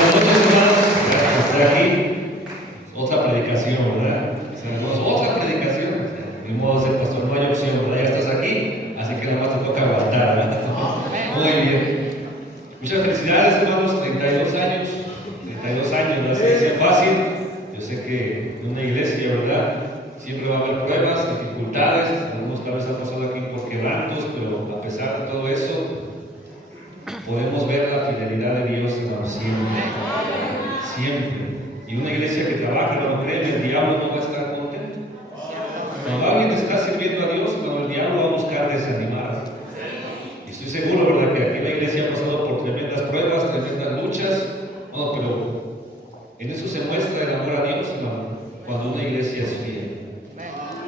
Buenas noches, hermanos. Gracias por estar aquí. Otra predicación, ¿verdad? Hermanos, otra predicación. De modo de pastor, no hay opción, ¿verdad? Ya estás aquí, así que nada más te toca aguantar, ¿verdad? Muy bien. Muchas felicidades, hermanos. 32 años. 32 años, no es que sea fácil. Yo sé que en una iglesia, ¿verdad? Siempre va a haber pruebas, dificultades. Algunos tal vez han pasado aquí por quebrantos, pero a pesar de todo eso, podemos ver la fidelidad de Dios, hermanos, siempre. Siempre. Y una iglesia que trabaja, no cree, el diablo no va a estar contento. Cuando alguien está sirviendo a Dios, cuando el diablo va a buscar desanimar. Y estoy seguro, ¿verdad?, que aquí la iglesia ha pasado por tremendas pruebas, tremendas luchas. No, pero en eso se muestra el amor a Dios, hermano, cuando una iglesia es fiel.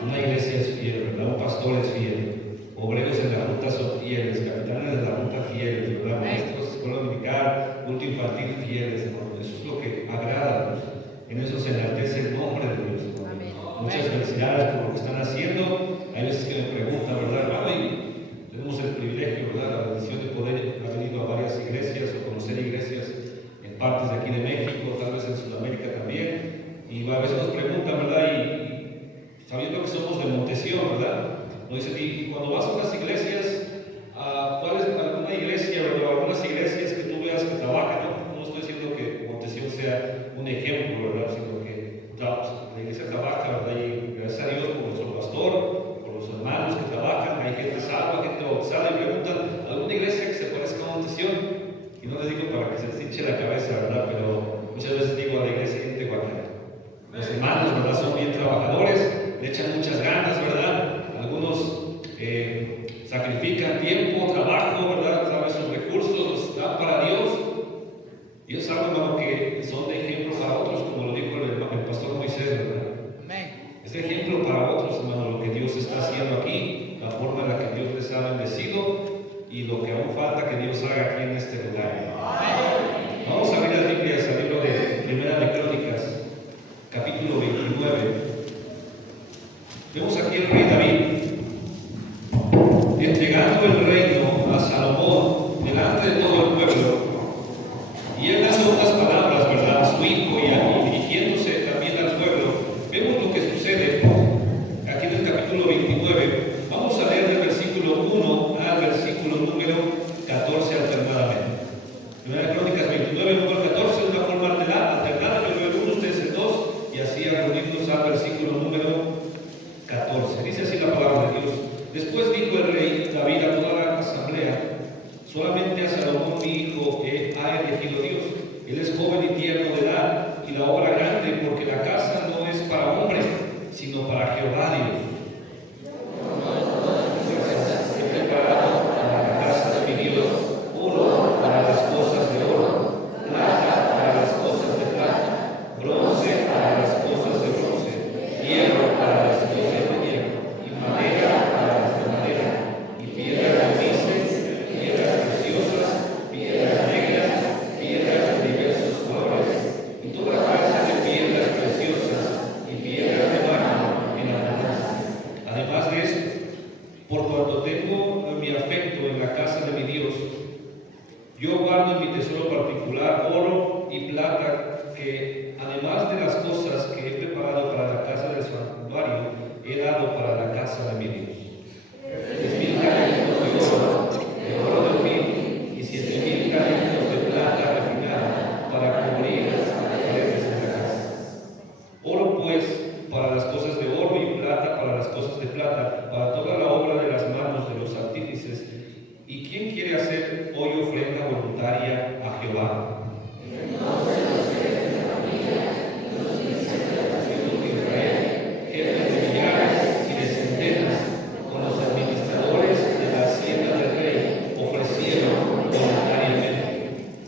Una iglesia es fiel, ¿verdad? Un pastor es fiel. Obreros en la ruta son fieles, capitanes de la ruta fieles, ¿verdad? Maestros, escuela dominical, culto infantil fieles, hermano. Eso es lo que agrada a Dios. En eso se enaltece el nombre de Dios, hermano. Muchas felicidades por lo que están haciendo. Hay veces que me preguntan, ¿verdad, hermano? Y tenemos el privilegio, ¿verdad?, la bendición de poder haber ido a varias iglesias o conocer iglesias en partes de aquí de México, tal vez en Sudamérica también. Y a veces nos preguntan, ¿verdad? Y sabiendo que somos de Montesión, ¿verdad? Nos dicen, y cuando vas a unas iglesias, ¿cuál es alguna iglesia o algunas iglesias que tú veas que trabajan? No estoy diciendo que Montesión sea un ejemplo, ¿verdad?, sino que la iglesia trabaja, ¿verdad? Y gracias a Dios por nuestro pastor, por los hermanos que trabajan, hay gente salva, gente bautizada, y preguntan, ¿alguna iglesia que se parezca a Montesión? Y no les digo para que se les hinche la cabeza, ¿verdad? Pero muchas veces digo a la iglesia en Tehuacán. Los hermanos, ¿verdad?, son bien trabajadores, le echan muchas ganas, ¿verdad? Algunos sacrifican tiempo, trabajo, ¿verdad? ¿Saben? Sus recursos los dan para Dios. Dios sabe, hermano, que son de ejemplo para otros, como lo dijo el pastor Moisés, ¿verdad? Amén. Es de ejemplo para otros, hermano, lo que Dios está haciendo aquí, la forma en la que Dios les ha bendecido y lo que aún falta que Dios haga aquí en este lugar. Amén. Vamos a abrir las Biblias al libro de Primera de Crónicas, capítulo 29. Vemos aquí el rey David, entregando el reino a Salomón delante de todo el pueblo, y él hace unas palabras, ¿verdad?, a su hijo, y dirigiéndose también al pueblo. Vemos lo que sucede aquí en el capítulo 29. Vamos a leer del versículo 1 al versículo número 14 alternadamente. Primera Crónicas 29, número 14, de una forma alternada. Yo leo el 1, ustedes el 2, y así a reunirnos al versículo número 14. Dice así la palabra de Dios. Después dijo el rey David a toda la asamblea: solamente a Salomón mi hijo ha elegido Dios. Él es joven y tierno de edad, y la obra grande, porque la casa no es para hombre, sino para Jehová Dios. He preparado para la casa de mi Dios oro para las cosas de oro, plata para las cosas de plata, bronce para las cosas de bronce, hierro para las cosas de hierro, y madera para las de madera, y piedras grises, piedras preciosas, piedras negras, piedras de diversos colores, y toda clase de piedras preciosas y piedras de mármol en abundancia. Además de esto, por cuanto tengo mi afecto en la casa de mi Dios, yo guardo en mi tesoro particular oro y plata, que además de las cosas que he preparado para la casa del santuario, he dado para la casa de mi Dios. 10,000 talentos de oro de Ofir, y 7,000 talentos de plata refinada, para cubrir las paredes de la casa. Oro pues para las cosas de oro, y plata para las cosas de plata, para toda la obra de las manos de los artífices. ¿Y quién quiere hacer hoy ofrenda voluntaria a Jehová? Jefes de millares y de centenas, con los administradores de la hacienda del rey, ofrecieron voluntariamente.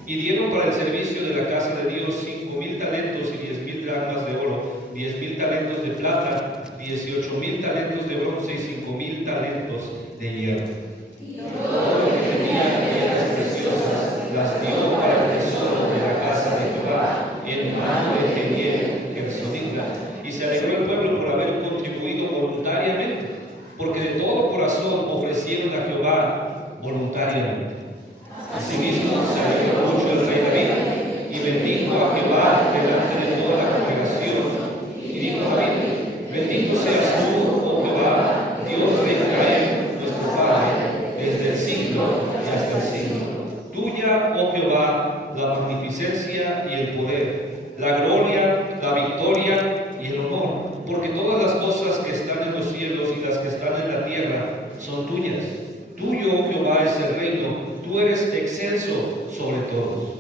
Y dieron para el servicio de la casa de Dios 5,000 talentos y 10,000 dracmas de oro, 10,000 talentos de plata, 18,000 talentos de bronce y 5,000 talentos de hierro. Todo lo que tenía piedras preciosas las dio para el tesoro de la casa de Jehová, en mano de Gediel, Gersonita. Y se alegró el pueblo por haber contribuido voluntariamente, porque de todo corazón ofrecieron a Jehová voluntariamente. Asimismo se alegró mucho el rey David, y bendijo tuya, oh Jehová, la magnificencia y el poder, la gloria, la victoria y el honor, porque todas las cosas que están en los cielos y las que están en la tierra son tuyas. Tuyo, oh Jehová, es el reino, tú eres excelso sobre todos.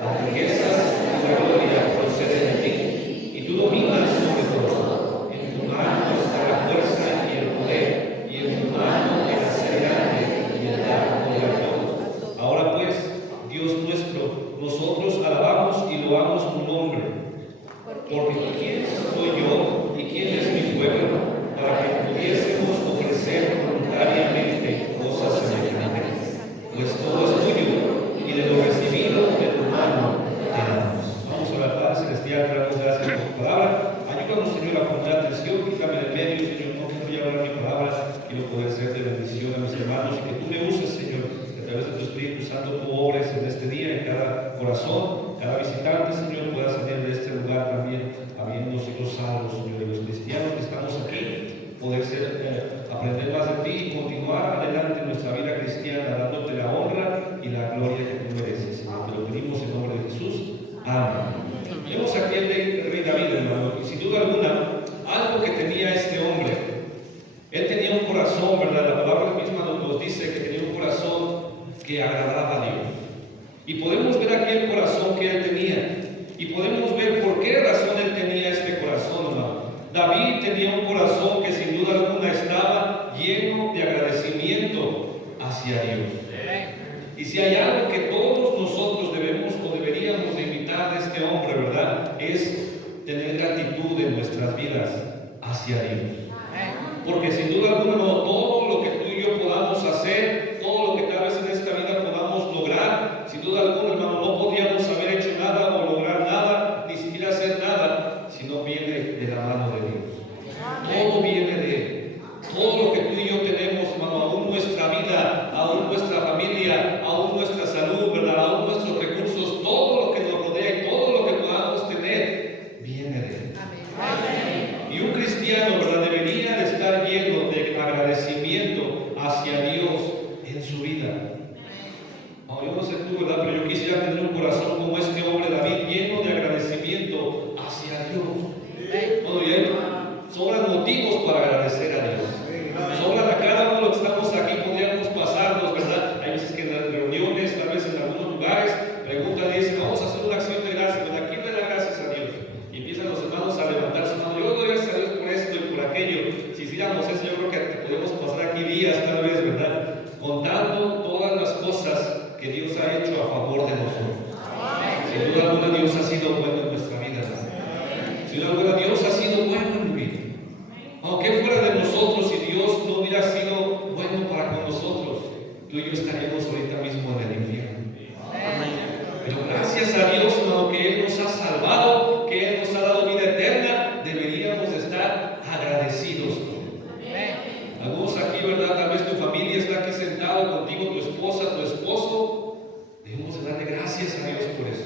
Las riquezas y la gloria proceden de ti, y tú dominas sobre todo. En tu mano está la fuerza y el poder, y en tu mano el hacer grande y el dar poder a todos. Ahora pues, Dios nuestro, nosotros alabamos y loamos tu nombre, porque ¿quién soy yo y quién es mi pueblo para que pudiésemos ofrecer voluntariamente cosas semejantes? Pues todo es tuyo, y de lo recibido de tu mano te damos. Vamos a orar. Padre celestial, te damos gracias por tu palabra. Ayúdanos, Señor, a poner atención, quítame del medio, Señor, no quiero hablar mi palabra, quiero poder ser de bendición a mis hermanos, y que tú me uses, Señor, que a través de tu Espíritu Santo tú obres en este día, en cada corazón, cada visitante, Señor, pueda salir de este lugar también, habiendo sido salvos, Señor, de los cristianos que estamos aquí, poder aprender más de ti y continuar adelante en nuestra vida cristiana, dándote la honra y la gloria que tú mereces, Señor. Te lo pedimos en nombre de Jesús. Amén. Vemos aquí el rey David, hermano, y sin duda alguna, algo que tenía este hombre. Él tenía un corazón, ¿verdad? La palabra misma nos dice que tenía un corazón que agradaba a Dios. Y podemos ver aquí el corazón que él tenía. Y podemos ver por qué razón él tenía este corazón, hermano. David tenía un corazón que sin duda alguna estaba lleno de agradecimiento hacia Dios. Y si hay algo que todos nosotros debemos o deberíamos de imitar de este hombre, ¿verdad? Es tener gratitud en nuestras vidas hacia Dios. Porque sin duda alguna todo lo que tú y yo podamos hacer, todo lo que tal vez en esta vida podamos lograr, sin duda alguna, hermano, no podríamos haber hecho nada o lograr nada, ni siquiera hacer nada, si no viene de la mano de Dios. Todo viene de Él. Todo lo que tú y yo tenemos, hermano, aún nuestra vida, aún nuestra familia, aún nuestra salud, ¿verdad? Aún nuestros recursos, todo lo que nos rodea y todo lo que podamos tener, viene de Él. Y un cristiano, ¿verdad?, debería de estar lleno de agradecimiento hacia Dios en su vida. Yo no sé tú, ¿verdad?, pero yo quisiera tener un corazón como este hombre David, lleno de agradecimiento hacia Dios. Y él sobran motivos para agradecer a Dios. Sobran a cada uno de los que estamos aquí, podríamos pasarnos, ¿verdad? Hay veces que en las reuniones, tal vez en algunos lugares, preguntan y dicen, vamos a hacer una acción de gracias, ¿verdad? ¿Quién le da gracias a Dios? Y empiezan los hermanos a levantar su mano. Yo doy gracias a Dios por esto y por aquello. Si hiciéramos eso, yo creo que podemos pasar aquí días, tal vez, ¿verdad?, contando todas las cosas que Dios ha hecho a favor de nosotros. Sin duda alguna, Dios ha sido bueno en nuestra vida, ¿verdad? Sin duda alguna, Dios ha sido bueno en mi vida. Aunque fuera de nosotros, si Dios no hubiera sido bueno para con nosotros, tú y yo estaríamos ahorita mismo en el infierno. Pero gracias a Dios, hermano, que Él nos ha salvado, que Él nos ha dado vida eterna, deberíamos de estar agradecidos. Algunos aquí, ¿verdad? Tal vez tu familia está aquí sentado contigo, tu esposa, tu esposo. Debemos de darle gracias a Dios por eso.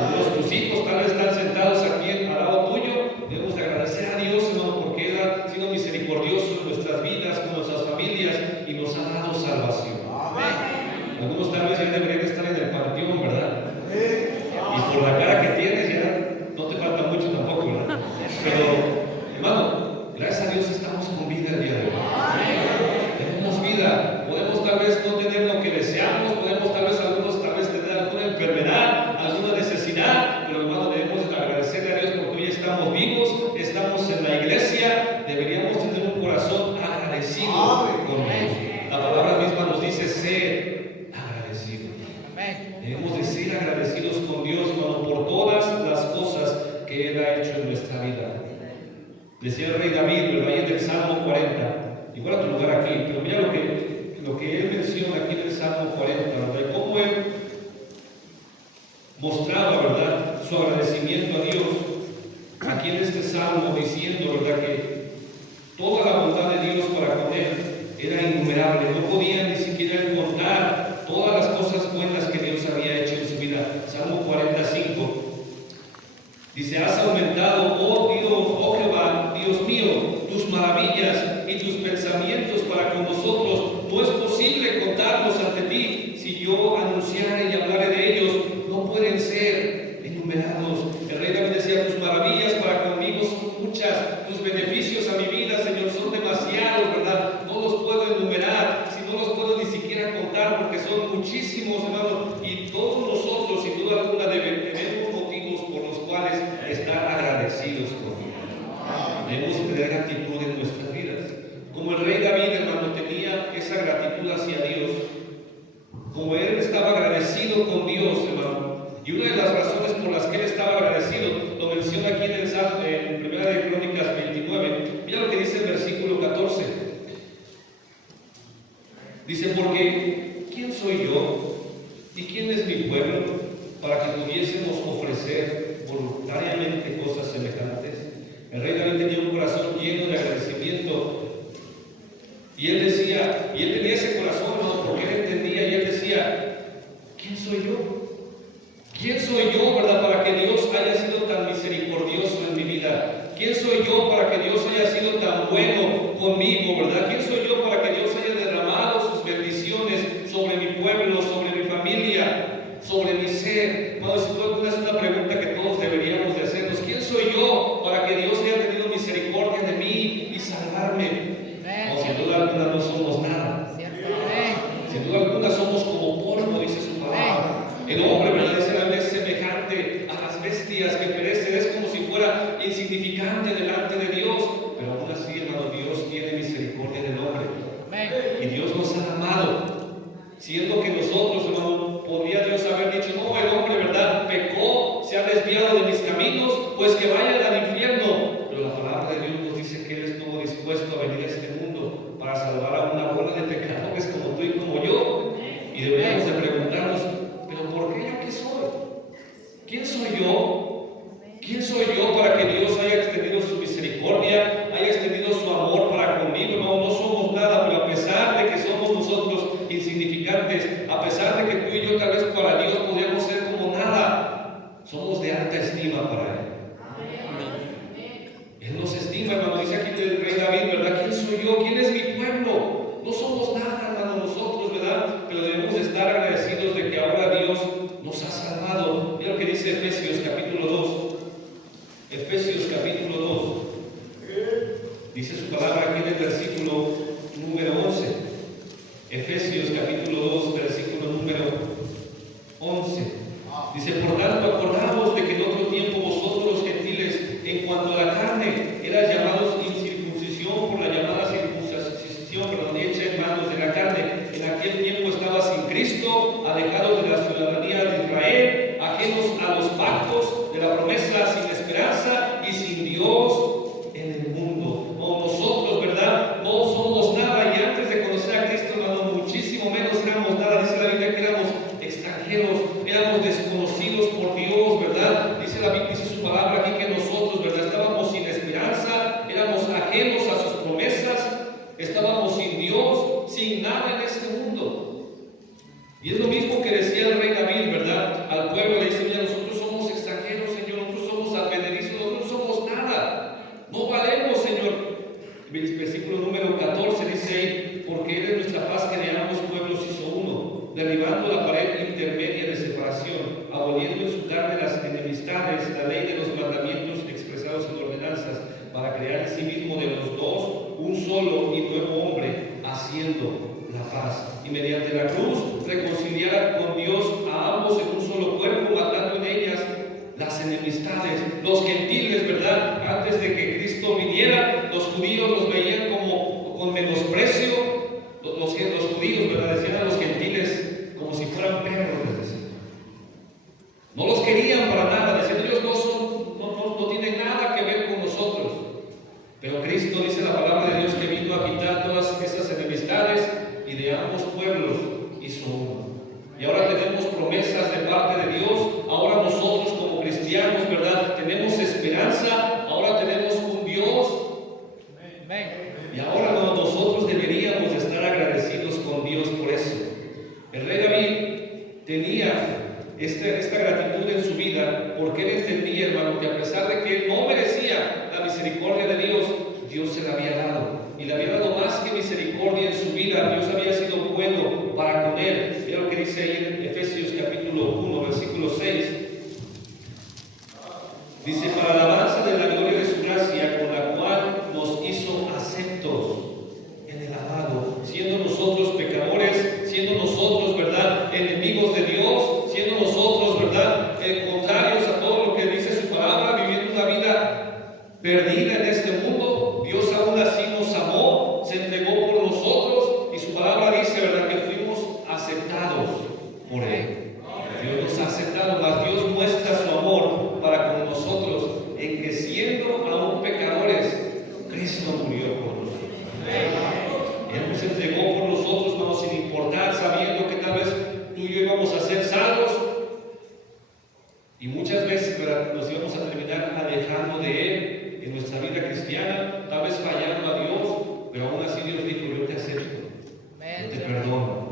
Algunos tus hijos tal vez están sentados aquí al lado tuyo. Debemos de agradecer a Dios, hermano, porque Él ha sido misericordioso en nuestras vidas, con nuestras familias, y nos ha dado salvación. Algunos tal vez ya deberían estar en el panteón, ¿verdad? Y por la cara que tienes ya no te falta mucho tampoco, ¿verdad? Pero, hermano, gracias a Dios estamos con vida el día de hoy. Tenemos vida. Podemos tal vez no tener lo que deseamos, podemos tal vez algunos tener alguna enfermedad, alguna necesidad, pero hermano, debemos agradecerle a Dios porque hoy estamos vivos, estamos en la iglesia, deberíamos tener un corazón agradecido con Dios. La palabra misma nos dice ser agradecidos. Debemos de ser agradecidos con Dios, hermano, por todas las cosas que Él ha hecho en nuestra vida. Decía el rey David, ¿verdad?, ahí en el Salmo 40. Igual a tu lugar aquí, pero mira lo que él menciona aquí en el Salmo 40, ¿verdad? Cómo él mostraba, ¿verdad?, su agradecimiento a Dios aquí en este Salmo, diciendo, ¿verdad?, que toda la bondad de Dios para con él era innumerable. No podía ni siquiera él contar todas las cosas buenas que Dios había hecho en su vida. Salmo 45 dice: has aumentado, oh Dios, oh Jehová, Dios mío, tus maravillas y tus pensamientos para con nosotros. No es posible contarlos ante ti. Si yo anunciara y muchísimos, hermanos, y todos nosotros, sin duda alguna, tenemos motivos por los cuales estar agradecidos con Dios. Debemos tener gratitud en nuestras vidas. Como el rey David, hermano, tenía esa gratitud hacia Dios, como él estaba agradecido con Dios, hermano, y una de las razones por las que él estaba agradecido, lo menciona aquí en el Salmo, en 1 de Crónicas 29, mira lo que dice el versículo 14. Dice, porque ¿quién soy yo y quién es mi pueblo para que pudiésemos ofrecer voluntariamente cosas semejantes? El rey David tenía un corazón lleno de agradecimiento. Y él decía, y él tenía ese corazón, ¿no? Porque él entendía y él decía, ¿quién soy yo? ¿Quién soy yo, verdad, para que Dios haya sido tan misericordioso en mi vida? ¿Quién soy yo para que Dios haya sido tan bueno conmigo, verdad? ¿Quién soy yo para que Dios haya derramado sus bendiciones sobre mi pueblo, sobre mi familia, sobre mi ser? Bueno, esto es una pregunta que todos deberíamos de hacernos. ¿Quién soy yo para que Dios haya tenido misericordia de mí y salvarme? No, sin duda alguna no somos nada. Sin duda alguna somos como polvo, dice su palabra. El hombre, ¿verdad? Dice la Biblia, es semejante a las bestias que perecen, es como si fuera insignificante delante de Dios. Pero aún así, hermano, Dios tiene misericordia del hombre. Y Dios nos ha amado. Siendo que nosotros, hermano, podría Dios haber dicho, no, el hombre, ¿verdad? Pecó, se ha desviado de mis caminos, pues que vaya al infierno. Pero la palabra de Dios nos dice que Él estuvo dispuesto a venir a este mundo para salvar a una bola de pecadores como tú y como yo. Y deberíamos de preguntarnos, ¿pero por qué yo qué soy? ¿Quién soy yo? ¿Quién soy yo para que Dios haya extendido su misericordia, haya extendido su amor para conmigo? No, no somos nada, pero a pesar de que somos nosotros insignificantes, a pesar de que tú y yo tal vez para Dios podríamos ser como nada, somos de alta estima para Él. Él nos estima, hermano. Dice aquí el rey David, ¿verdad? ¿Quién soy yo? ¿Quién es mi pueblo? No somos nada, hermano, nosotros, ¿verdad? Pero debemos estar agradecidos de que ahora Dios nos ha salvado. Mira lo que dice Efesios capítulo 2. Efesios capítulo 2. Dice su palabra aquí en el versículo número 11. Efesios capítulo 2, versículo número 11. Dice, por tanto, acordaos de que en otro tiempo vosotros los gentiles, en cuanto a la carne, eras llamados incircuncisión por la llamada circuncisión, hecha en manos de la carne. En aquel tiempo estabas sin Cristo, alejados de la ciudadanía de Israel, ajenos a los pactos de la promesa, sin esperanza y sin Dios en el mundo. No, nosotros, ¿verdad? No somos nada, y antes de conocer a Cristo, hermano, muchísimo menos éramos nada. Dice la Biblia que éramos extranjeros, éramos desconocidos por Dios, ¿verdad? Dice la Biblia, dice su palabra aquí que nosotros, ¿verdad? Estábamos sin esperanza, éramos ajenos a sus promesas, estábamos sin Dios, sin nada en este mundo. Y es lo mismo que decía el rey David, ¿verdad? Al pueblo le dice, mira, nosotros somos extranjeros, Señor, nosotros somos advenedizos, nosotros no somos nada, no valemos, Señor. Versículo número 14 dice ahí, porque Él es nuestra paz que de ambos pueblos hizo uno, derribando la pared intermedia de separación, aboliendo en su carne las enemistades, la ley de los mandamientos expresados en ordenanzas, para crear en sí mismo de los dos un solo y nuevo hombre, haciendo la paz, y mediante la cruz reconciliar con Dios a ambos en un solo cuerpo, matando en ellas las enemistades. Los gentiles, ¿verdad? Antes de que Cristo viniera, los judíos los veían como con menosprecio. Los judíos, ¿verdad? Decían a los gentiles como si fueran perros, les decían. No los querían para nada, decían ellos no tienen nada que ver con nosotros. Pero Cristo, dice la palabra de Dios, que vino a quitar todas esas enemistades y de ambos pueblos hizo uno. Y ahora tenemos promesas de parte de Dios. Ahora nosotros como cristianos, ¿verdad? Tenemos esperanza. Ahora tenemos un Dios. Y ahora nosotros deberíamos estar agradecidos con Dios por eso. El rey David tenía esta gratitud en su vida porque él entendía, hermano, que a pesar de que él no merecía la misericordia de Dios, Dios se la había dado. Y le había dado más que misericordia en su vida. Dios había sido bueno para con él. Mira lo que dice ahí en Efesios capítulo 1, versículo 6. Dice, para la alabanza de la gloria de su gracia, con la cual nos hizo aceptos en el amado, siendo nosotros pecadores, siendo nosotros, ¿verdad?, ¿verdad?, nos íbamos a terminar alejando de Él en nuestra vida cristiana, tal vez fallando a Dios, pero aún así Dios dijo: yo te acepto, yo te perdono.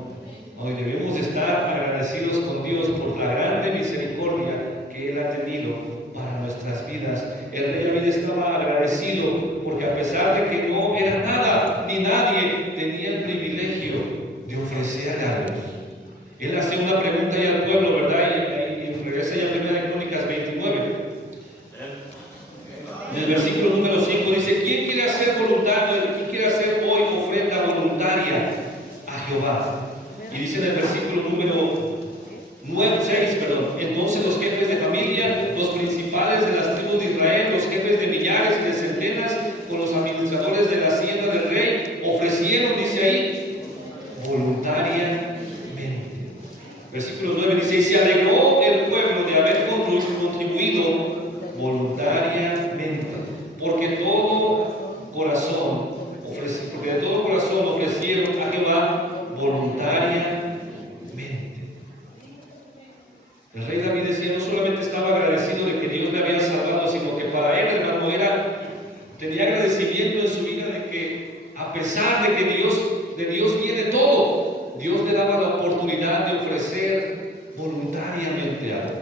Hoy debemos estar agradecidos con Dios por la grande misericordia que Él ha tenido para nuestras vidas. El rey David estaba agradecido porque, a pesar de que no era nada ni nadie, tenía el privilegio de ofrecerle a Dios. Él hace una pregunta ya al pueblo, ¿verdad? Y regresa ya a 1 Crónicas 29. En el versículo número 5 dice: ¿quién quiere hacer voluntario? ¿Quién quiere hacer hoy ofrenda voluntaria a Jehová? Y dice en el versículo número 6, entonces los jefes de familia, los principales de las tribus de Israel, los jefes de millares y de centenas, con los administradores de la hacienda del rey, ofrecieron, dice ahí, voluntariamente. Versículo 9 dice: y se alegró el pueblo de haber contribuido voluntariamente, porque de todo corazón ofrecieron a Jehová voluntariamente. El rey David decía: no solamente estaba agradecido de que Dios le había salvado, sino que para él, hermano, tenía agradecimiento en su vida de que, a pesar de que de Dios viene todo, Dios le daba la oportunidad de ofrecer voluntariamente algo.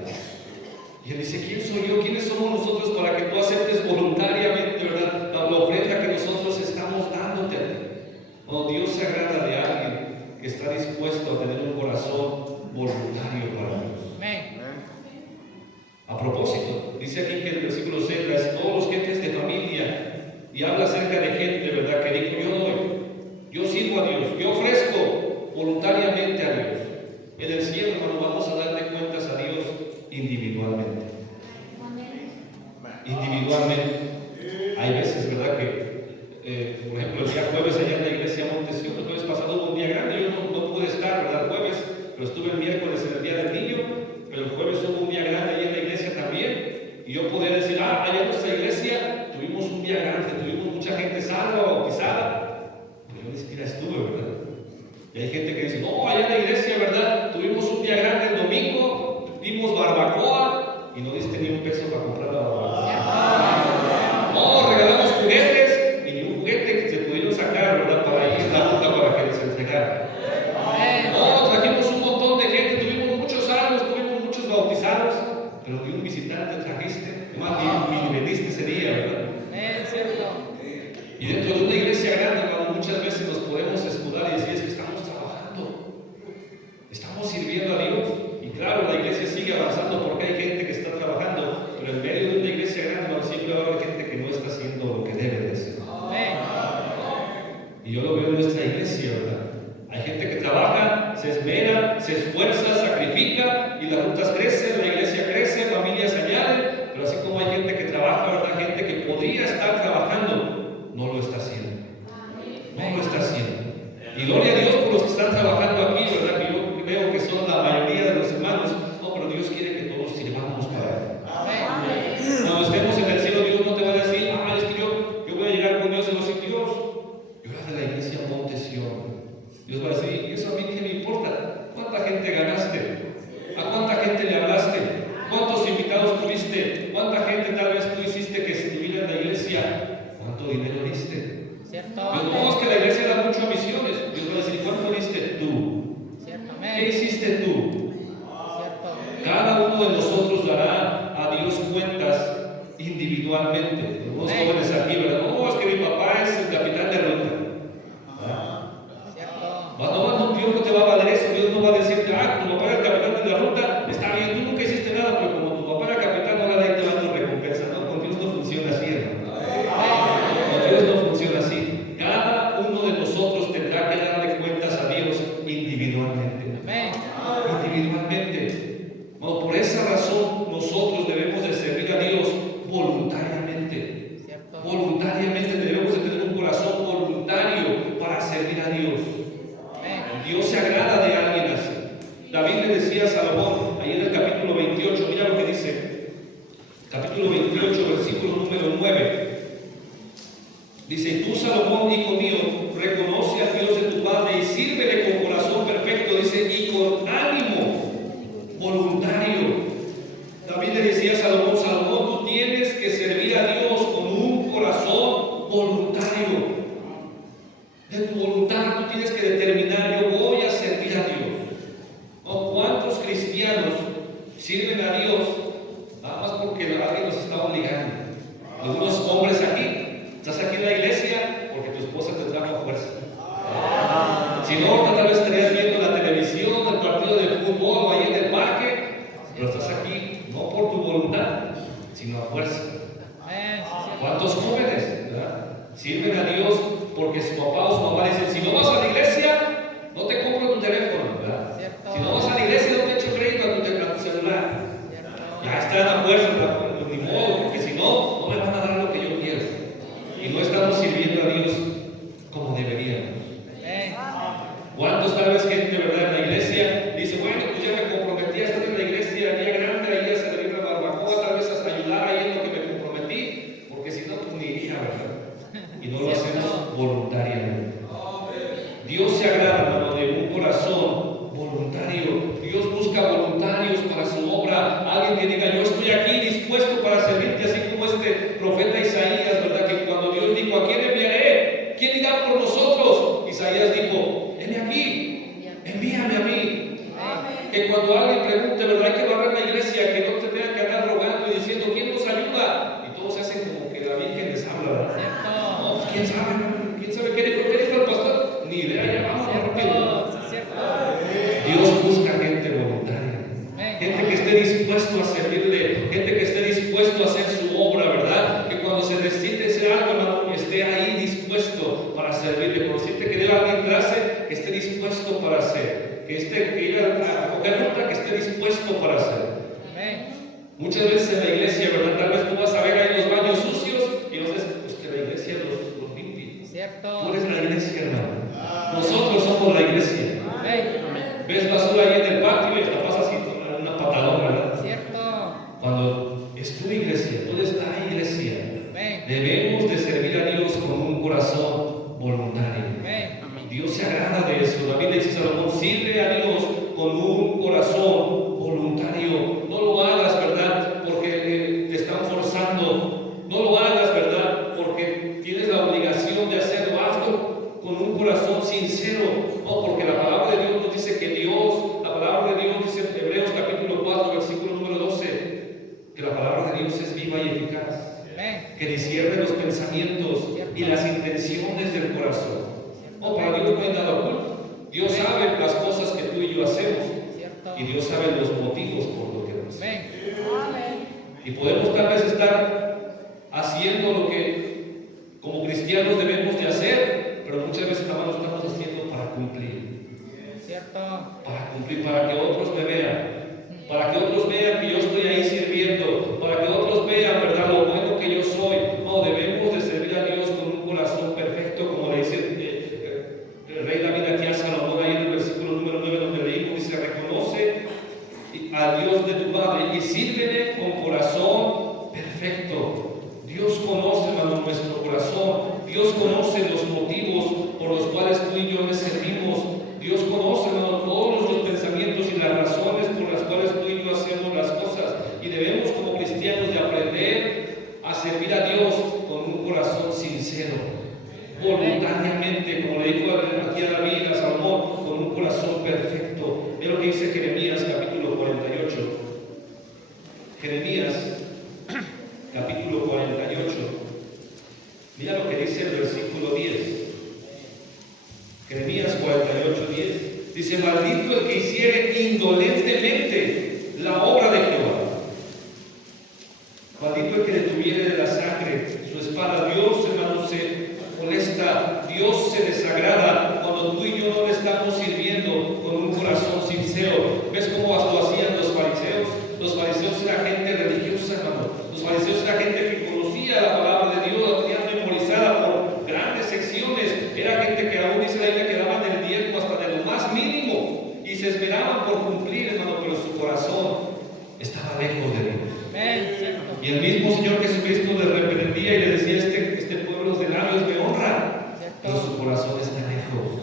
Y él dice: ¿quién soy yo? ¿Quiénes somos nosotros para que tú aceptes voluntariamente, verdad, la ofrenda que nosotros estamos dándote a ti? Cuando Dios se agrada de alguien que está dispuesto a tener un corazón voluntario para Dios. A propósito, dice aquí que en el versículo 6, todos los jefes de familia, y habla acerca de gente, ¿verdad?, que dijo: yo sirvo a Dios, yo ofrezco voluntariamente a Dios. En el cielo, hermano, vamos a darle cuentas a Dios individualmente. Hay veces, ¿verdad?, que por ejemplo, el día jueves allá en la iglesia Montesión, el jueves pasado hubo un día grande, yo no pude estar, ¿verdad?, el jueves, pero estuve el miércoles en el día del niño, pero el jueves hubo un día grande allá en la iglesia también, y yo podía decir: allá en nuestra iglesia tuvimos un día grande, tuvimos mucha gente salva, bautizada, pero yo ni siquiera estuve, ¿verdad? Y hay gente que dice: no, allá en la iglesia, ¿verdad?, tuvimos un día grande el domingo, dimos barbacoa, y no diste ni un peso para comprar la barbacoa. No, regalamos juguetes, y ni un juguete que se pudieron sacar, ¿verdad?, para ir a la ruta para que les entregaran. No, trajimos un montón de gente, tuvimos muchos salvos, tuvimos muchos bautizados, pero ni un visitante trajiste, más bien ni veniste ese día, ¿verdad? Y dentro de una iglesia grande, hermano, muchas veces nos podemos escudar y decir: es que estamos trabajando, estamos sirviendo a Dios. Y claro, la iglesia sigue avanzando porque hay gente que está trabajando, pero en medio de una iglesia grande, hermano, siempre va a haber gente que no está haciendo lo que debe de hacer. Y yo lo veo en nuestra iglesia, ¿verdad? Hay gente que trabaja, se esmera, se esfuerza, sacrifica, y las rutas crecen, la iglesia crece, familias se añaden, pero así como hay gente que trabaja, ¿verdad?, gente que podría estar trabajando, no lo está haciendo. No lo está haciendo. Y gloria a Dios por los que están trabajando aquí, ¿verdad?, que yo veo que son la mayoría de los hermanos. No, pero Dios quiere que todos sirvamos para Él. Cuando estemos en el cielo, Dios no te va a decir: es que yo voy a llegar con Dios y voy a decir: Dios, yo era de la iglesia Montesión. Dios va a decir: ¿y eso a mí qué me importa? ¿Cuánta gente ganaste? ¿A cuánta gente le hablaste? ¿Cuántos invitados tuviste? ¿Cuánta gente tal vez tú hiciste que estuviera en la iglesia? ¿Cuánto dinero diste? Dios, no, es que la iglesia da mucho a misiones. Dios va a decir: ¿cuánto diste tú? ¿Qué hiciste tú? Cada uno de nosotros dará a Dios cuentas individualmente. Los jóvenes aquí, ¿verdad? No, es que mi papá es el capitán de ruta. No, Dios no te va a valer eso. Dios no va a decir: tu papá era el capitán de la ruta, está bien, tú nunca hiciste nada, pero como tu papá era capitán, ahora ahí te va tu recompensa. No, con Dios no funciona así, hermano. Con Dios no funciona así. Cada uno de nosotros tendrá que darle cuentas a Dios individualmente. Individualmente. Bueno, por esa razón nosotros debemos de servir a Dios voluntariamente. Voluntariamente debemos de tener un corazón voluntario para servir a Dios. Dios se agrada de alguien así. David le decía a Salomón, ahí en el capítulo 28, mira lo que dice, capítulo 28, versículo número 9. Dice: y tú, Salomón, hijo mío, reconoce al Dios de tu padre y sírvele con corazón perfecto, dice, y con ánimo voluntario. David le decía a Salomón: cristianos sirven a Dios nada más porque alguien los está obligando. Algunos hombres aquí, estás aquí en la iglesia porque tu esposa te trajo a fuerza. Si no, tal vez estarías viendo la televisión, el partido de fútbol o ahí en el parque, pero estás aquí no por tu voluntad, sino a fuerza. ¿Cuántos jóvenes, verdad, sirven a Dios porque su papá o su mamá dicen, si no vas a la iglesia, no te compro tu teléfono, ¿verdad? Si no vas a la iglesia, no te echo crédito a tu celular. Ya están a fuerza, pues ni modo, porque si no, no me van a dar lo que yo quiero. Y no estamos sirviendo a Dios como deberíamos. ¿Cuántos tal vez gente, verdad, en la iglesia dice, bueno, pues ya me comprometí a estar en la iglesia, día grande, ahí a servir la barbacoa, tal vez hasta ayudar ahí en lo que me comprometí, porque si no, pues ni iría, ¿verdad? Y no lo hacemos voluntariamente. Dios se agrada, hermano, de un corazón voluntario. Dios busca voluntarios para su obra. Alguien que diga, yo estoy aquí dispuesto para servirte, así como este profeta Isaías, ¿verdad? Que cuando Dios dijo, ¿a quién enviaré? ¿Quién irá por nosotros? Isaías dijo, heme aquí, envíame a mí. Que cuando alguien pregunte, ¿verdad? Hay que barrer la iglesia, que no se tenga que andar rogando y diciendo, ¿quién nos ayuda? Y todos se hacen como que la Virgen les habla, ¿verdad? No, pues quién sabe qué dijo el pastor, ni idea, ya vamos rápido. Dios busca gente voluntaria, gente que esté dispuesto a servirle, gente que esté dispuesto a hacer su obra, ¿verdad? Que cuando se necesite hacer algo, hermano, esté ahí dispuesto para servirle. Cuando siente que debe alguien clase, que esté dispuesto para hacer, que ir a coger nota, que esté dispuesto para hacer. Muchas veces en la iglesia, ¿verdad? Tal vez tú vas a ver ahí los baños sucios y no sabes, pues que la iglesia los limpie. Tú eres la iglesia, hermano. Nosotros somos la iglesia. Ves basura ahí en el patio y hasta pasas así con una patadona, ¿verdad? Cuando es tu iglesia, tú eres la iglesia, debemos de servir a Dios con un corazón voluntario. Dios se agrada de eso. La Biblia dice, Salomón, sirve a Dios con un corazón voluntario. No lo hagas, ¿verdad? Porque te están forzando. No lo hagas, ¿verdad? Porque tienes la obligación de hacerlo. Hazlo con un corazón sincero. No, porque la palabra de Dios nos dice que la palabra de Dios dice en Hebreos capítulo 4, versículo número 12, que la palabra de Dios es viva y eficaz, que discierne los pensamientos y las intenciones del corazón. No, para Dios no hay nada oculto. Dios sabe las cosas que tú y yo hacemos, y Dios sabe los motivos por los que lo hacemos. Y podemos tal vez estar haciendo lo que como cristianos debemos de hacer, pero muchas veces nada más lo estamos haciendo para cumplir. Para cumplir, para que otros me vean, para que otros vean que yo estoy ahí sirviendo, para que otros vean, ¿verdad?, lo bueno que yo soy. No, debemos de servir a Dios con un corazón perfecto, como le dice el rey David aquí a Salomón, ahí en el versículo número 9 donde leímos, dice, reconoce a Dios de tu Padre y sírvele con corazón perfecto. Dios conoce, hermano, nuestro corazón. Dios conoce los motivos por los cuales tú y yo le servimos. Dios conoce, hermano, todos los pensamientos y las razones por las cuales tú y yo hacemos las cosas. Y debemos como cristianos de aprender a servir a Dios con un corazón sincero, voluntariamente, como le dijo aquí a David, a Salomón, con un corazón perfecto. Ve lo que dice Jeremías capítulo 48. Jeremías capítulo 48. Mira lo que dice el versículo 10. Jeremías 48, 10. Dice, maldito el que hiciere indolentemente la obra de Jehová. Maldito el que detuviere de la sangre su espada. Dios, hermano, se molesta. Dios se desagrada cuando tú y yo no le estamos sirviendo con un corazón sincero. ¿Ves cómo lo hacían los fariseos? Los fariseos eran gente religiosa, hermano. Los fariseos eran gente que conocía la palabra de Dios, la tenían memorizada por grandes secciones. Era gente que aún dice la Biblia que daban el diezmo hasta de lo más mínimo y se esperaban por cumplir, hermano, pero su corazón estaba lejos de Dios. Y el mismo Señor Jesucristo le reprendía y le decía, este pueblo de labios me honra, pero su corazón está lejos.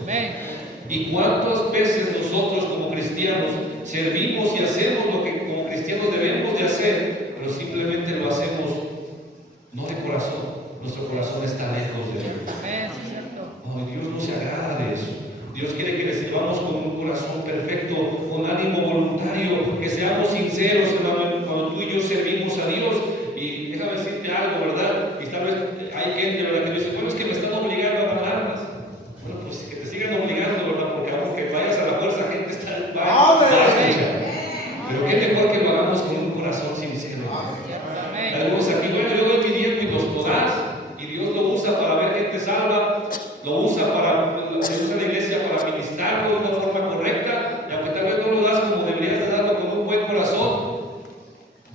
¿Y cuántas veces nosotros como cristianos servimos y hacemos lo que como cristianos debemos de hacer, pero simplemente lo hacemos no de corazón? Nuestro corazón está lejos de Dios. No, Dios no se agrada de eso. Dios quiere que le sirvamos con un corazón perfecto, con ánimo voluntario, que Pero qué mejor que lo hagamos con un corazón sincero. Algunos aquí, bueno, yo doy mi diezmo y los das, y Dios lo usa para ver gente salva, lo usa la iglesia para ministrarlo de una forma correcta, y aunque tal vez no lo das como deberías de darlo con un buen corazón,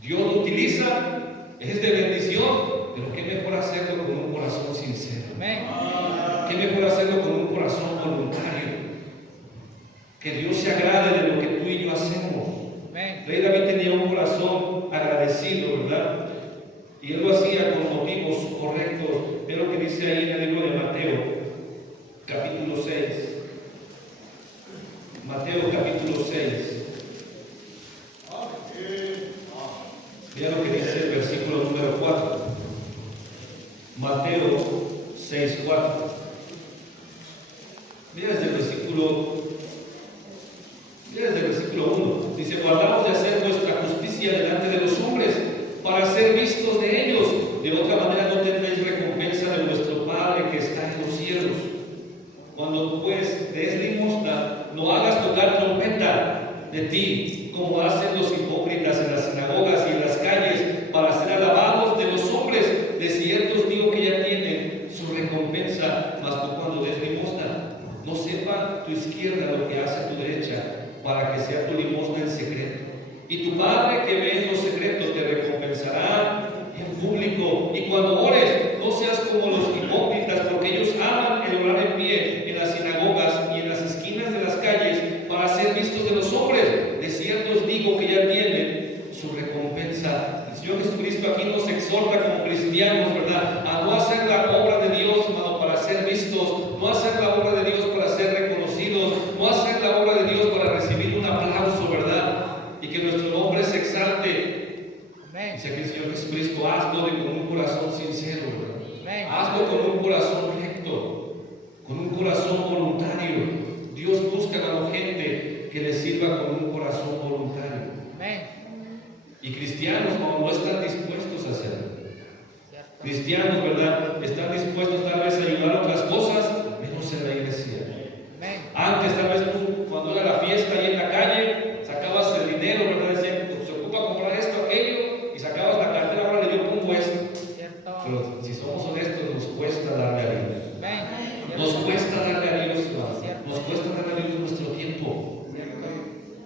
Dios lo utiliza, es de bendición, pero qué mejor hacerlo con un corazón sincero. Qué mejor hacerlo con un corazón voluntario. Que Dios se agrade de lo que tú y yo hacemos. Rey David tenía un corazón agradecido, ¿verdad? Y él lo hacía con motivos correctos. Ve lo que dice ahí en el libro de Mateo, capítulo 6. Mateo, capítulo 6. Mira lo que dice el versículo número 4. Mateo 6, 4. Mira desde el versículo 1. Dice: guardamos de hacer nuestra justicia delante de los hombres, para ser vistos de ellos. De otra manera no tendréis recompensa de vuestro Padre que está en los cielos. Cuando pues des limosna, no hagas tocar trompeta de ti, como hacen los hipócritas en las sinagogas y en las calles, para ser alabados de los hombres. De cierto os digo que ya tienen su recompensa. Mas tú, cuando des limosna, no sepa tu izquierda lo que hace tu derecha, para que sea tu limosna en secreto. Y tu Padre que ve en lo secreto te recompensará en público. Y cuando ores, no seas como los hipócritas, porque ellos aman el orar en pie en las sinagogas y en las esquinas de las calles, para ser vistos de los hombres. De cierto os digo que ya tienen su recompensa. El Señor Jesucristo aquí nos exhorta como cristianos, ¿verdad?, a no hacer la obra de Dios, hermano, para ser vistos, no hacer la obra de Dios para ser reconocidos, no hacer la obra de Dios para recibir un aplauso, ¿verdad?, y que nuestro nombre se exalte. Dice aquí el Señor Jesucristo: hazlo con un corazón sincero, hazlo con un corazón recto, con un corazón voluntario. Dios busca a la gente que le sirva con un corazón voluntario. Y cristianos no están dispuestos a hacerlo. Cristianos, ¿verdad?, están dispuestos tal vez a ayudar a otras cosas, menos en la iglesia. Antes, tal vez tú, cuando era la fiesta ahí en la calle, sacabas el dinero, ¿verdad? Decían: se ocupa comprar esto, aquello, y sacabas la cartera, ahora yo pongo esto. Pero si somos honestos, nos cuesta darle a Dios. Nos cuesta darle a Dios, nos cuesta darle a Dios nuestro tiempo.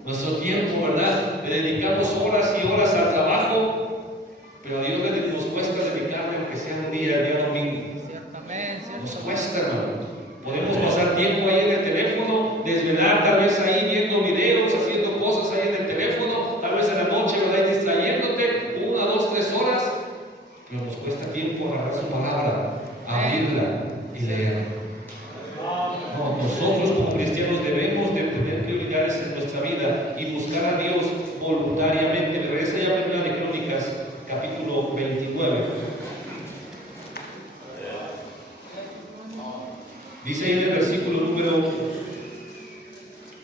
Nuestro tiempo, ¿verdad? Le dedicamos horas y horas al trabajo, pero a Dios nos cuesta dedicarle, aunque sea un día, el día domingo. Nos cuesta, hermano. Podemos pasar tiempo ahí en el teléfono, desvelar tal vez ahí viendo videos, haciendo cosas ahí en el teléfono, tal vez en la noche, ¿verdad?, y distrayéndote 1, 2, 3 horas, pero nos cuesta tiempo agarrar su palabra, abrirla y leerla. No, nosotros como cristianos debemos de tener prioridades en nuestra vida y buscar a Dios voluntariamente. Regresa ya a Primera de Crónicas, capítulo 29. Dice ahí en el versículo número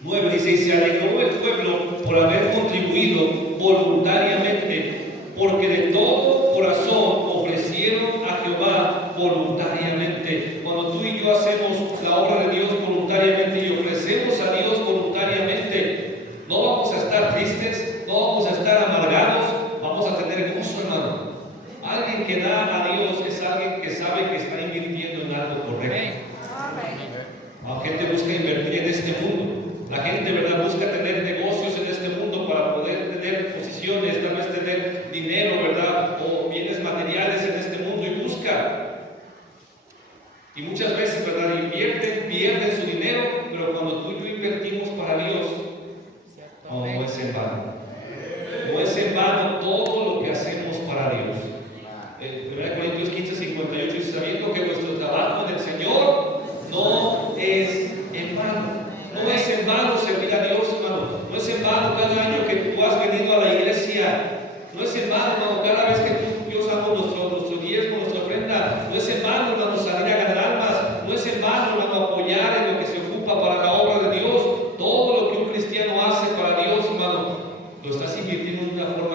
9, dice: y se alegró el pueblo por haber contribuido voluntariamente, porque de todo corazón ofrecieron a Jehová voluntariamente. Cuando tú y yo hacemos la obra de Dios voluntariamente y ofrecemos a Dios voluntariamente, no vamos a estar tristes, no vamos a estar amargados, vamos a tener gozo, hermano. Alguien que da a Dios es alguien que sabe que está invirtiendo en algo correcto. La gente busca invertir en este mundo. La gente, ¿verdad?, busca tener negocios en este mundo para poder tener posiciones, tal vez tener dinero, ¿verdad?, o bienes materiales en este mundo, y busca. Y muchas veces, ¿verdad?, invierten, pierden su dinero, pero cuando tú y yo invertimos para Dios, no es en vano. No es en vano todo lo que hacemos para Dios. 1 Corintios 15:58 dice: sabiendo que vuestro trabajo en el Señor no es en vano. No es en vano servir a Dios, hermano. No es en vano cada año que tú has venido a la iglesia. No es en vano, hermano, cada vez que tú y yo usamos nuestro diezmo, nuestra ofrenda. No es en vano, hermano, salir a ganar almas. No es en vano, hermano, apoyar en lo que se ocupa para la obra de Dios. Todo lo que un cristiano hace para Dios, hermano, lo estás invirtiendo de una forma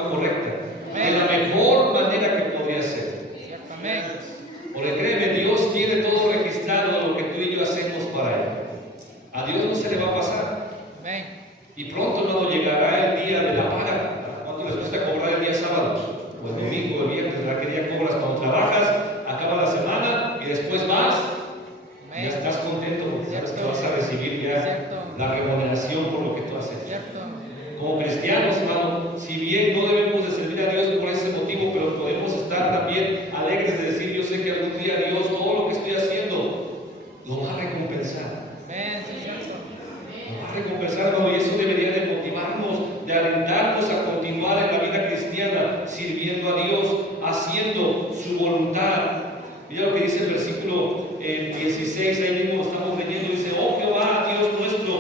su voluntad. Mira lo que dice el versículo 16, ahí mismo estamos leyendo, dice: oh Jehová, Dios nuestro,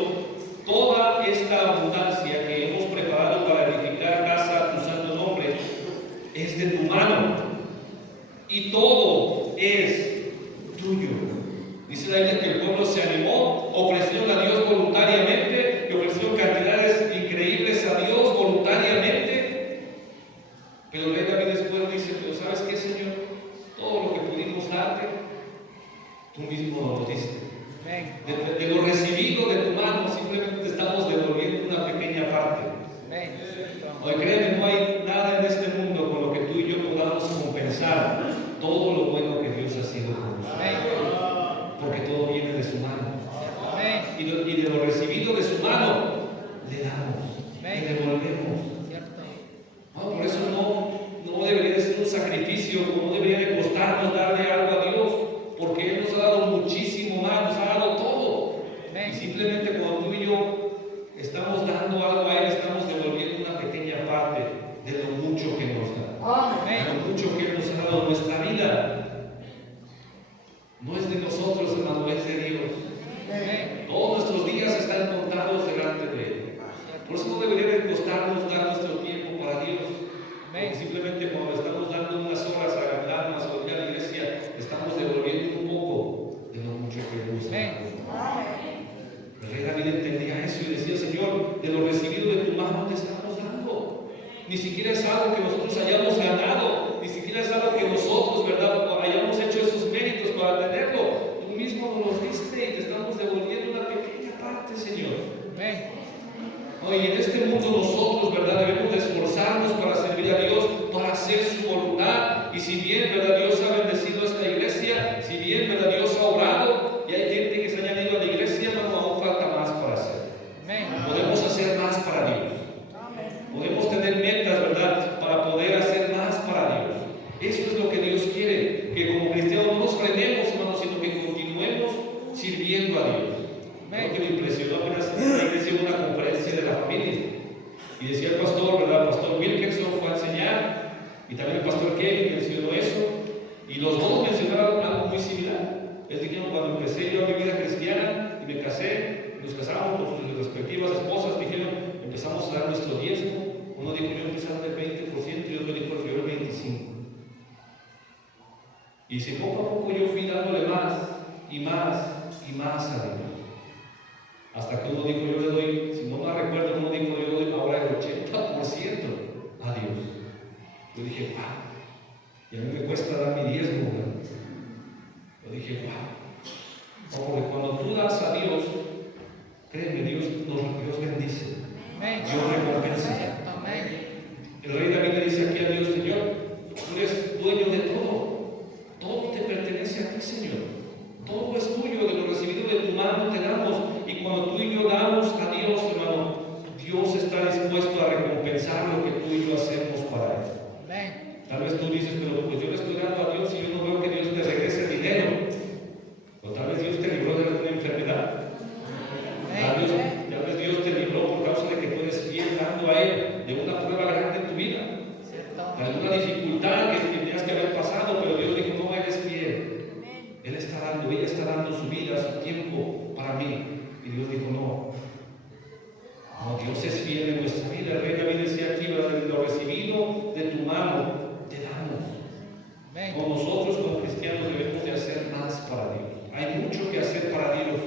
toda esta abundancia que hemos preparado para edificar casa a tu santo nombre es de tu mano, y todo es tuyo. Dice la Biblia que el pueblo se animó, ofrecieron a Dios voluntariamente, le ofrecieron cantidades increíbles a Dios voluntariamente. Pero el rey David después dice: pero ¿sabes qué, Señor? Todo lo que pudimos darte, tú mismo nos lo diste. De lo recibido de tu mano, simplemente te estamos devolviendo una pequeña parte. Hoy créeme, no hay nada en este mundo con lo que tú y yo podamos compensar todo lo bueno que Dios ha sido con nosotros, porque todo viene de su mano. Y de lo recibido de su mano, le damos, le devolvemos. Por eso no debería de ser un sacrificio, no debería de costarnos darle algo a Dios, porque Él nos ha dado muchísimo más, nos ha dado todo. Y simplemente cuando tú y yo estamos dando algo a Él, estamos devolviendo una pequeña parte de lo mucho que nos da, de lo mucho que Él nos ha dado. Nuestra vida no es de nosotros, hermano, es de Dios. Todos nuestros días están contados delante de Él. Por eso no debería de costarnos dar nuestro tiempo para Dios. Simplemente cuando estamos dando unas horas a ganar, unas horas a la iglesia, estamos devolviendo un poco de lo mucho que Dios ha dado. El rey David entendía eso y decía: Señor, de lo recibido de tu mano te estamos dando. Ni siquiera es algo que nosotros hayamos ganado, ni siquiera es algo que nosotros, ¿verdad?, hayamos hecho esos méritos para tenerlo. Tú mismo nos los diste y te estamos devolviendo una pequeña parte, Señor. Y en este mundo nosotros, ¿verdad?, debemos de esforzarnos para servir a Dios, para hacer su voluntad. Y si bien, ¿verdad?, Dios ha bendecido a esta iglesia, si bien, ¿verdad?, Dios ha orado y hay gente que se ha añadido a la iglesia, no, aún falta más para hacer. Podemos hacer más para Dios. Podemos tener metas, ¿verdad?, para poder hacer más para Dios. Eso es lo que Dios quiere, que como cristianos no nos frenemos, hermanos, sino que continuemos sirviendo a Dios. Lo que me impresionó apenas en la iglesia en una conferencia de la familia, y decía el pastor, ¿verdad?, el pastor Wilkerson fue a enseñar, y también el pastor Kelly mencionó eso, y los dos mencionaron algo muy similar. Es decir, cuando empecé yo mi vida cristiana y me casé, nos casamos con sus respectivas esposas, dijeron: empezamos a dar nuestro diezmo. Uno dijo: yo empecé a dar el 20%, y otro dijo: yo el 25%. Y si poco a poco yo fui dándole más y más y más a Dios, hasta que uno dijo: yo le doy, si no me recuerdo, uno dijo: yo le doy ahora el 80% a Dios. Yo dije: wow, y a mí me cuesta dar mi diezmo, ¿verdad? Yo dije: wow, porque cuando tú das a Dios, créeme, Dios bendice, Dios recompensa. El rey David le dice aquí a Dios: Señor, tú eres dueño de todo te pertenece a ti, Señor. Todo es tuyo, de lo recibido de tu mano te damos. Y cuando tú y yo damos a Dios, hermano, Dios está dispuesto a recompensar lo que tú y yo hacemos para Él. Tal vez tú dices: pero pues yo le estoy dando a Dios y yo no veo que Dios te regrese el dinero. O tal vez Dios te libró de alguna enfermedad. Tal vez Dios te libró por causa de que tú eres fiel dando a Él de una prueba grande en tu vida, de alguna dificultad que tenías que haber pasado, pero Dios dijo: no, eres fiel. Él está dando, ella está dando su vida, su tiempo para mí. Y Dios dijo: no, Dios es fiel en nuestra vida. El rey David decía aquí: de lo recibido de tu mano te damos. Como nosotros como cristianos debemos de hacer más para Dios. Hay mucho que hacer para Dios.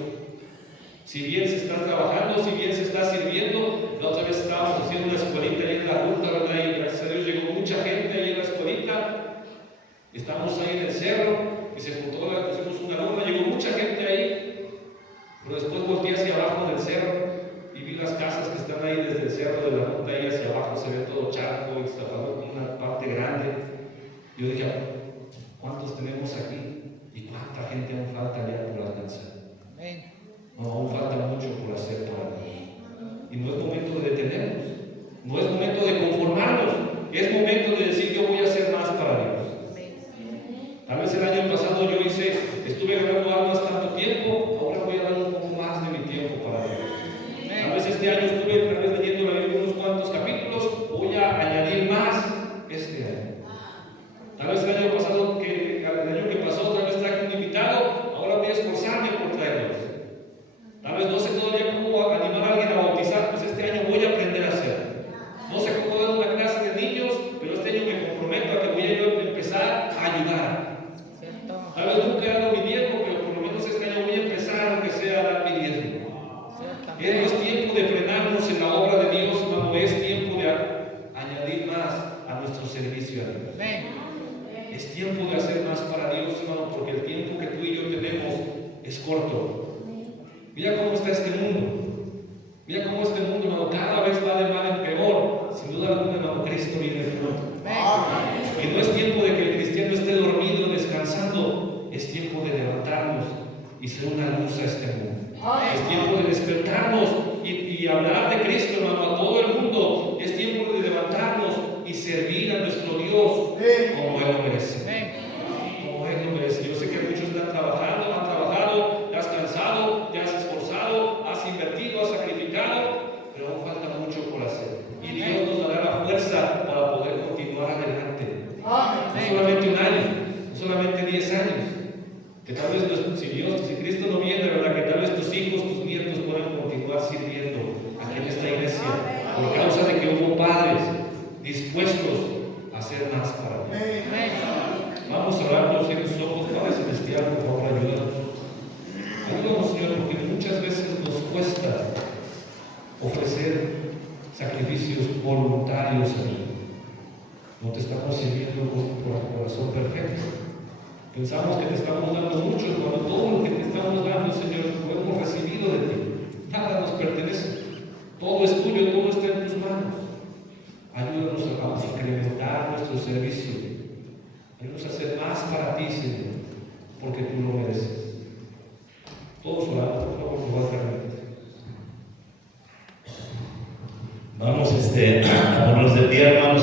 Si bien se está trabajando, si bien se está sirviendo, la otra vez estábamos haciendo una escuelita ahí en la ruta, ¿verdad? Y gracias a Dios llegó mucha gente ahí en la escuelita. Estamos ahí en el cerro y se juntó, pusimos una luna, llegó mucha gente ahí. Pero después volteé hacia abajo del cerro y vi las casas que están ahí desde el cerro de la ruta, ahí hacia abajo se ve todo charco y tapado con una parte grande. Yo dije: ¿cuántos tenemos aquí? ¿Y cuánta gente aún falta ya por alcanzar? No, aún falta mucho por hacer para Dios. Y no es momento de detenernos, no es momento de conformarnos, es momento de decir: yo voy a hacer más para Dios. Tal vez el año pasado yo estuve ganando almas tanto tiempo, ahora voy a dar un poco más de mi tiempo para Dios. Tal vez este año estuve leyendo la Biblia unos cuantos capítulos, voy a añadir más este año. Tal vez el año pasado servicio a Dios. Es tiempo de hacer más para Dios, hermano, porque el tiempo que tú y yo tenemos es corto. Mira cómo está este mundo. Mira cómo este mundo, hermano, cada vez va de mal en peor. Sin duda alguna, hermano, Cristo viene pronto. Y no es tiempo de que el cristiano esté dormido, descansando. Es tiempo de levantarnos y ser una luz a este mundo. Es tiempo de despertarnos y hablar de Cristo, hermano, a todo el mundo. Es tiempo de levantarnos y servir a nuestro Dios como Él lo merece. Como Él lo merece. Yo sé que muchos están trabajando, han trabajado, te has cansado, te has esforzado, has invertido, has sacrificado, pero aún falta mucho por hacer. Y Dios nos dará la fuerza para poder continuar adelante. No solamente un año, no solamente 10 años. Que tal vez si Cristo no viene, ¿verdad? Que tal vez tus hijos, tus nietos puedan continuar sirviendo aquí en esta iglesia por causa de que hubo padres dispuestos a hacer más para Dios. Vamos a orar, todos en sus ojos, Padre Celestial, por favor, ayúdanos. Ayúdanos, Señor, porque muchas veces nos cuesta ofrecer sacrificios voluntarios a Dios. No te estamos sirviendo por corazón perfecto. Pensamos que te estamos dando mucho, cuando todo lo que te estamos dando, Señor, lo hemos recibido de ti. Nada nos pertenece. Todo es tuyo, todo está en tus manos. Ayúdanos a incrementar nuestro servicio. Ayúdanos a hacer más para ti, Señor, porque tú lo mereces. Todos oramos, por favor, probablemente. Vamos a ponernos de pie, hermanos.